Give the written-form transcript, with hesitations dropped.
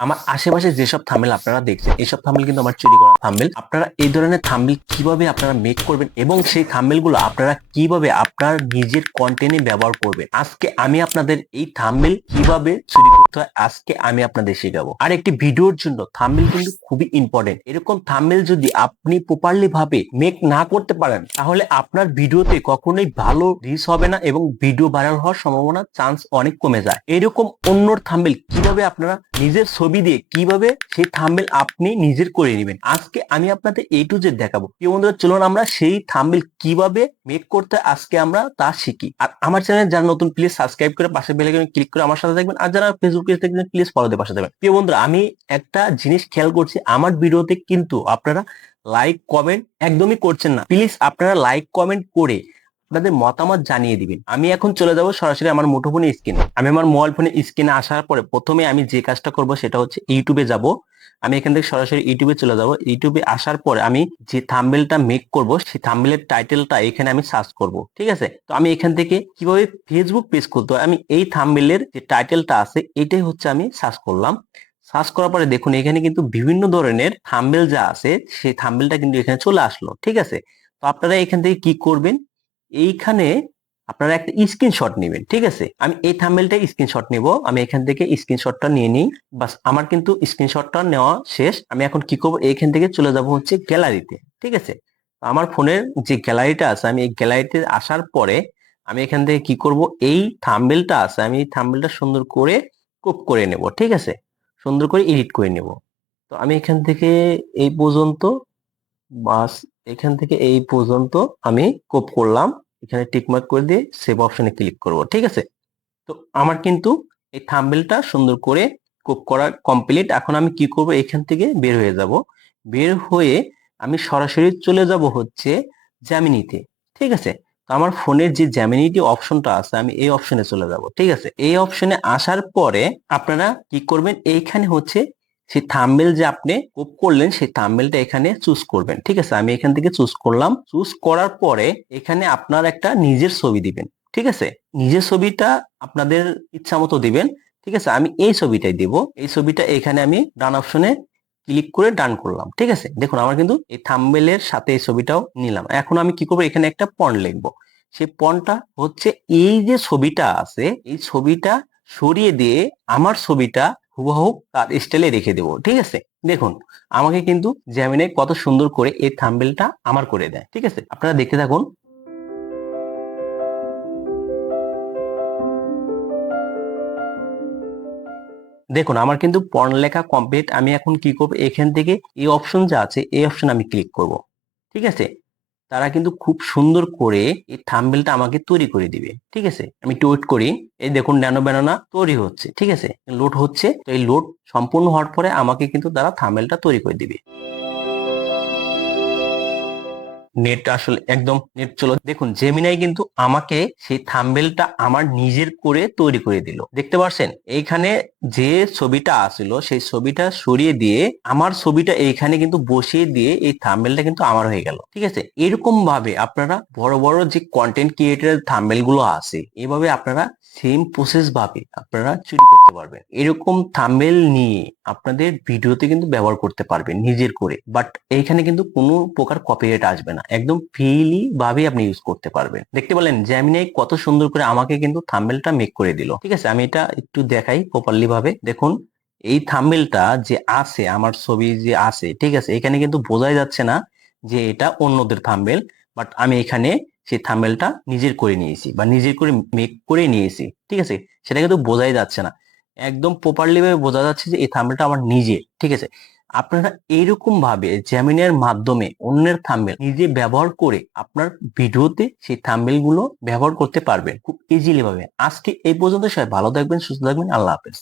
আমার আশেপাশে যেসব থাম্বনেল আপনারা দেখছেন এসব থাম্বনেল কিন্তু আমার চুরি করা থাম্বনেল। আপনারা এই ধরনের থাম্বনেল কিভাবে আপনারা মেক করবেন এবং সেই থাম্বনেল গুলো আপনারা কিভাবে আপনার নিজের কন্টেন্টে ব্যবহার করবেন, আজকে আমি আপনাদের এই থাম্বনেল কিভাবে চুরি করতে হয় আজকে আমি আপনাদের শেখাবো। আর একটি ভিডিওর জন্য থাম্বনেল কিন্তু খুবই ইম্পর্টেন্ট। এরকম থাম্বনেল যদি আপনি প্রপারলি ভাবে মেক না করতে পারেন তাহলে আপনার ভিডিওতে কখনোই ভালো রিচ হবে না এবং ভিডিও ভাইরাল হওয়ার সম্ভাবনা চান্স অনেক কমে যায়। এরকম অন্যর থাম্বনেল কিভাবে আপনারা নিজের ছবি দিয়ে কিভাবে সেই থাম্বনেল আপনি নিজের করে নেবেন আজকে আমি আপনাদের A to Z দেখাবো। প্রিয় বন্ধুরা, চলুন আমরা সেই থাম্বনেল কিভাবে মেক করতে আজকে আমরা তা শিখি। আর আমার চ্যানেল যারা নতুন প্লিজ সাবস্ক্রাইব করে পাশে বেল আইকনে ক্লিক করে আমার সাথে থাকবেন, আর যারা ফেসবুক পেজ থেকে প্লিজ ফলো দিয়ে পাশে থাকবেন। প্রিয় বন্ধুরা, আমি একটা জিনিস খেয়াল করছি, আমার ভিডিওতে কিন্তু আপনারা লাইক কমেন্ট একদমই করছেন না। প্লিজ আপনারা লাইক কমেন্ট করে আপনাদের মতামত জানিয়ে দিবেন। আমি এখন চলে যাব সরাসরি আমার মুঠোফোনের স্ক্রিনে। আমি আমার মোবাইল ফোনের স্ক্রিনে আসার পরে প্রথমে আমি যে কাজটা করব সেটা হচ্ছে ইউটিউবে যাব। আমি এখান থেকে সরাসরি ইউটিউবে চলে যাব। ইউটিউবে আসার পরে আমি যে থাম্বনেলটা মেক করব সেই থাম্বনেলের টাইটেলটা এখানে আমি সার্চ করব। ঠিক আছে, তো আমি এখান থেকে কিভাবে ফেসবুক পেজ খুলতে হয় আমি এই থাম্বনেলের যে টাইটেলটা আছে এটাই হচ্ছে আমি সার্চ করলাম। সার্চ করার পরে দেখুন এখানে কিন্তু বিভিন্ন ধরনের থাম্বনেল যা আছে সেই থাম্বনেলটা কিন্তু এখানে চলে আসলো। ঠিক আছে, তো আপনারা এখান থেকে কি করবেন, এইখানে আপনারা একটা স্ক্রিনশট নেবেন। ঠিক আছে, আমি এই থাম্বনেলটা স্ক্রিনশট নিব। আমি এখান থেকে স্ক্রিনশটটা নিয়ে নিই। বাস আমার কিন্তু স্ক্রিনশটটা নেওয়া শেষ। আমি এখন কি করব, এইখান থেকে চলে যাব হচ্ছে গ্যালারিতে। ঠিক আছে, আমার ফোনের যে গ্যালারিটা আছে আমি এই গ্যালারিতে আসার পরে আমি এখান থেকে কি করব, এই থাম্বনেলটা আছে আমি এই থাম্বনেলটা সুন্দর করে ক্রপ করে নেব। ঠিক আছে, সুন্দর করে এডিট করে নেব। তো আমি এখান থেকে এই পর্যন্ত, বাস এখান থেকে এই পর্যন্ত আমি কোপ করলাম। এখানে টিকমার্ক করে দিয়ে সেভ অপশনে ক্লিক করব। ঠিক আছে, তো আমার কিন্তু এই থাম্বনেলটা সুন্দর করে কোপ করা কমপ্লিট। এখন আমি কি করব, এখান থেকে বের হয়ে যাব। বের হয়ে আমি সরাসরি চলে যাব হচ্ছে জ্যামিনিতে। ঠিক আছে, তো আমার ফোনের যে জ্যামিনিটি অপশনটা আছে আমি এই অপশনে চলে যাব। ঠিক আছে, এই অপশনে আসার পরে আপনারা কি করবেন, এইখানে হচ্ছে সেই থাম্বনেল যে আপনি কোপ করলেন সেই থাম্বনেলটা এখানে চুজ করবেন। ঠিক আছে, আমি এখান থেকে চুজ করলাম। চুজ করার পরে এখানে আপনার একটা নিজের ছবি দিবেন। ঠিক আছে, নিজের ছবিটা আপনাদের ইচ্ছা মতো দিবেন। ঠিক আছে, আমি এই ছবিটাই দেব। এই ছবিটা এখানে আমি ডান অপশনে ক্লিক করে ডান করলাম। ঠিক আছে, দেখুন আমার কিন্তু এই থাম্বনেলের সাথে এই ছবিটাও নিলাম। এখন আমি কি করব, এখানে একটা ফন্ট লিখবো। সেই ফন্টটা হচ্ছে এই যে ছবিটা আছে এই ছবিটা সরিয়ে দিয়ে আমার ছবিটা হুবহু তার স্টাইলে রেখে দেবো। ঠিক আছে, দেখুন আমাকে কিন্তু জেমিনি কত সুন্দর করে এই থাম্বনেলটা আমার করে দেয়। ঠিক আছে, আপনারা দেখতে থাকুন। দেখুন আমার কিন্তু পড় লেখা কমপ্লিট। আমি এখন কি করব, এখান থেকে এই অপশন যা আছে এই অপশন আমি ক্লিক করব। ঠিক আছে, তারা কিন্তু খুব সুন্দর করে এই থাম্বনেলটা আমাকে তৈরি করে দিবে। ঠিক আছে, আমি একটু ওয়েট করি। এই দেখুন ন্যানো ব্যানানা তৈরি হচ্ছে। ঠিক আছে, লোড হচ্ছে। তো এই লোড সম্পূর্ণ হওয়ার পরে আমাকে কিন্তু তারা থাম্বনেলটা তৈরি করে দিবে। নেট আসলে একদম নেট চলো। দেখুন জেমিনাই কিন্তু আমাকে সেই থাম্বনেলটা আমার নিজের করে তৈরি করে দিল। দেখতে পাচ্ছেন এইখানে যে ছবিটা আসলো সেই ছবিটা সরিয়ে দিয়ে আমার ছবিটা এইখানে কিন্তু বসিয়ে দিয়ে এই থাম্বনেলটা কিন্তু আমার হয়ে গেল। ঠিক আছে, এরকম ভাবে আপনারা বড় বড় যে কন্টেন্ট ক্রিয়েটরের থাম্বনেল গুলো আছে এভাবে আপনারা সেম প্রসেস ভাবে আপনারা চুরি করতে পারবেন। এরকম থাম্বনেল নিয়ে আপনাদের ভিডিওতে কিন্তু ব্যবহার করতে পারবেন নিজের করে। বাট এইখানে কিন্তু কোনো প্রকার কপিরাইট আসবে না, একদম ফ্রিলি ভাবে আপনি ইউজ করতে পারবেন। দেখতে পেলেন জেমিনাই কত সুন্দর করে আমাকে কিন্তু থাম্বনেলটা মেক করে দিল। ঠিক আছে, আমি এটা একটু দেখাই প্রপারলি ভাবে। দেখুন এই থাম্বনেলটা যে আছে আমার ছবি যে আছে, ঠিক আছে, এখানে কিন্তু বোঝাই যাচ্ছে না যে এটা অন্যদের থাম্বনেল। বাট আমি এখানে সেই থাম্বনেলটা নিজের করে নিয়েছি বা নিজের করে মেক করে নিয়েছি। ঠিক আছে, সেটা কিন্তু বোঝাই যাচ্ছে না, একদম প্রপারলি ভাবে বোঝা যাচ্ছে যে এই থাম্বনেলটা আমার নিজের। ঠিক আছে, আপনারা এইরকম ভাবে জ্যামিনের মাধ্যমে অন্যের থাম্বনেল নিজে ব্যবহার করে আপনার ভিডিওতে সেই থাম্বনেল গুলো ব্যবহার করতে পারবেন খুব ইজিলি ভাবে। আজকে এই পর্যন্ত, সবাই ভালো থাকবেন, সুস্থ থাকবেন, আল্লাহ হাফেজ।